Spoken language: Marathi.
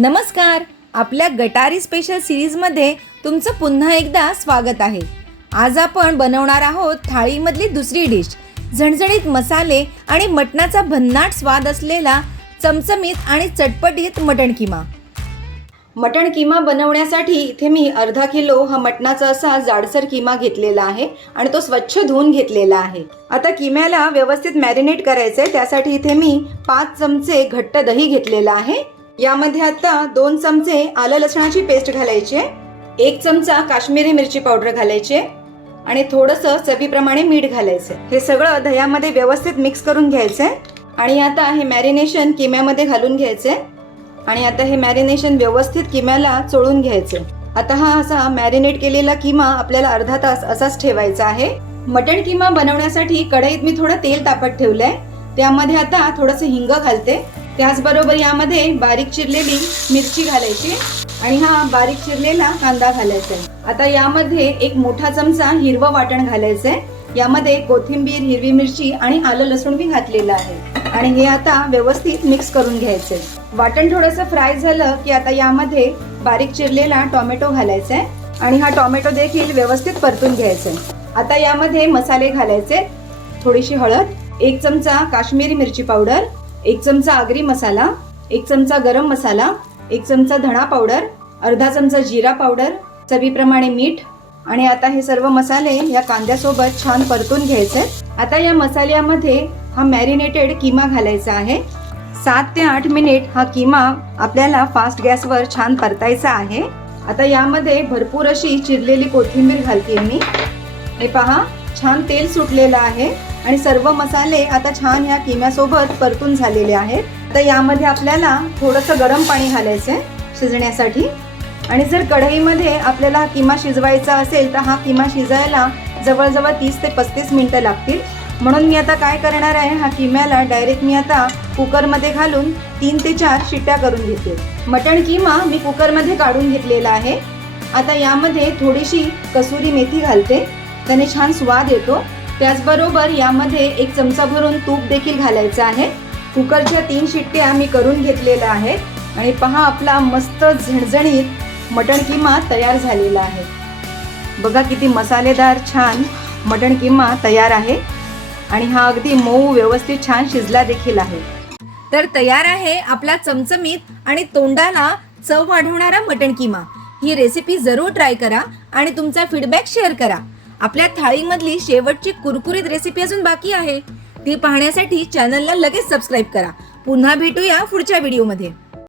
नमस्कार. आपल्या गटारी स्पेशल सिरीजमध्ये तुमचं पुन्हा एकदा स्वागत आहे. आज आपण बनवणार आहोत थाळीमधली दुसरी डिश झणझणीत मसाले आणि मटणाचा भन्नाट स्वाद असलेला चमचमीत आणि चटपटीत मटण किमा. मटण किमा बनवण्यासाठी इथे मी अर्धा किलो हा मटणाचा असा जाडसर किमा घेतलेला आहे आणि तो स्वच्छ धुवून घेतलेला आहे. आता किम्याला व्यवस्थित मॅरिनेट करायचं आहे त्यासाठी इथे मी पाच चमचे घट्ट दही घेतलेलं आहे. यामध्ये आता दोन चमचे आलं लसणाची पेस्ट घालायची आहे. एक चमचा काश्मीरी मिरची पावडर घालायची आहे. आणि थोडंसं चवीप्रमाणे मीठ घालायचं हे सगळं दह्यामध्ये व्यवस्थित मिक्स करून घ्यायचं आहे. आणि आता हे मॅरिनेशन किम्यामध्ये घालून घ्यायचं आहे. आणि आता हे मॅरिनेशन व्यवस्थित किम्याला चोळून घ्यायचं आता हा असा मॅरिनेट केलेला किमा आपल्याला अर्धा तास असाच ठेवायचा आहे. मटण किमा बनवण्यासाठी कढईत मी थोडं तेल तापत ठेवलंय. त्यामध्ये आता थोडंसं हिंग घालते. त्याचबरोबर यामध्ये बारीक चिरलेली मिरची घालायची आणि हा बारीक चिरलेला कांदा घालायचा आहे. आता यामध्ये एक मोठा चमचा हिरवं वाटण घालायचंय. यामध्ये कोथिंबीर हिरवी मिरची आणि आलं लसूण मी घातलेलं आहे. आणि हे आता व्यवस्थित मिक्स करून घ्यायचंय. वाटण थोडंसं फ्राय झालं की आता यामध्ये बारीक चिरलेला टोमॅटो घालायचा आहे आणि हा टोमॅटो देखील व्यवस्थित परतून घ्यायचा आहे आता यामध्ये मसाले घालायचे थोडीशी हळद एक चमचा काश्मीरी मिरची पावडर एक चमचा आगरी मसाला एक चमचा गरम मसाला एक चमचा धणा पावडर अर्धा चमचा जिरा पावडर चवीप्रमाणे मीठ आणि आता हे सर्व मसाले या कांद्यासोबत छान परतून घ्यायचे. आता या मसाल्यामध्ये हा मॅरिनेटेड किमा घालायचा आहे. सात ते आठ मिनिट हा किमा आपल्याला फास्ट गॅसवर छान परतायचा आहे. आता यामध्ये भरपूर अशी चिरलेली कोथिंबीर घालते मी. हे पहा छान तेल सुटलेलं आहे. आणि सर्व मसाले आता छान या किम्यासोबत परतून झालेले आहेत. तर यामध्ये आपल्याला थोडंसं गरम पाणी घालायचं आहे शिजण्यासाठी. आणि जर कढईमध्ये आपल्याला हा किमा शिजवायचा असेल तर हा किमा शिजायला जवळजवळ तीस ते पस्तीस मिनटं लागतील. म्हणून मी आता काय करणार आहे हा किम्याला डायरेक्ट मी आता कुकरमध्ये घालून तीन ते चार शिट्ट्या करून घेते. मटण किमा मी कुकरमध्ये काढून घेतलेला आहे. आता यामध्ये थोडीशी कसुरी मेथी घालते. त्याने छान स्वाद येतो. त्याचबरोबर यामध्ये एक चमचा भरून तूप देखील घालायचं आहे. कुकरच्या तीन शिट्ट्या मी करून घेतलेल्या आहेत. आणि पहा आपला मस्त झणझणीत मटण किमा तयार झालेला आहे. बघा किती मसालेदार छान मटण किमा तयार आहे. आणि हा अगदी मऊ व्यवस्थित छान शिजला देखील आहे. तर तयार आहे आपला चमचमीत आणि तोंडाला चव वाढवणारा मटण किमा. ही रेसिपी जरूर ट्राय करा आणि तुमचा फीडबॅक शेअर करा. आपल्या थाळीमधली शेवटची कुरकुरीत रेसिपी अजून बाकी आहे. ती पाहण्यासाठी चॅनलला लगेच सबस्क्राईब करा. पुन्हा भेटूया पुढच्या व्हिडिओमध्ये